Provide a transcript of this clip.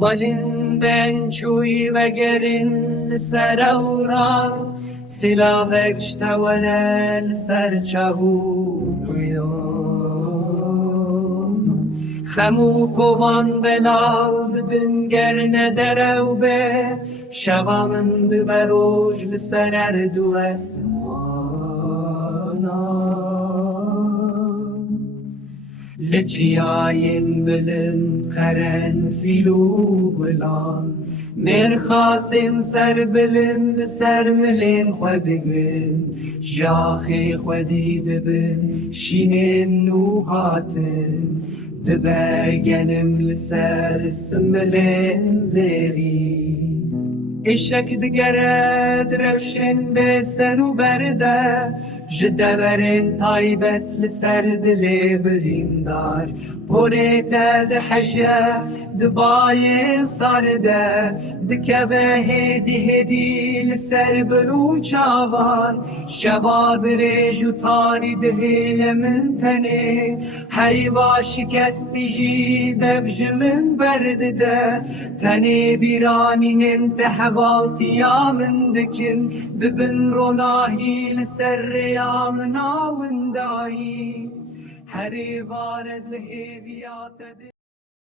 Balından çuy ve gerin ser avran Silavek ştevenel ser çahuduyon Xemu kovan belav dibin gerne derew be Şeva min dibe roj li ser erdu esmana لچیاین بلند قرن فیلو بلان مرخاسین سر بلند سر ملین خودگن جاخی خودی دبن شینین نوحاتن دبگنم لسر سملین زیری اشک دگرد روشن به سر و برده جدورن تایبت لسر دل بریندار پوریته ده حجه دباین سارده دکوه هدی لسر برو چاوان شباد ریجو تاری دهیل من تنه حیوا شکستی جی دبج من برده تنه بیرامین انت حوالتی من دکن دبن روناهی لسر ریام ناوندایی هری وارز لحیویات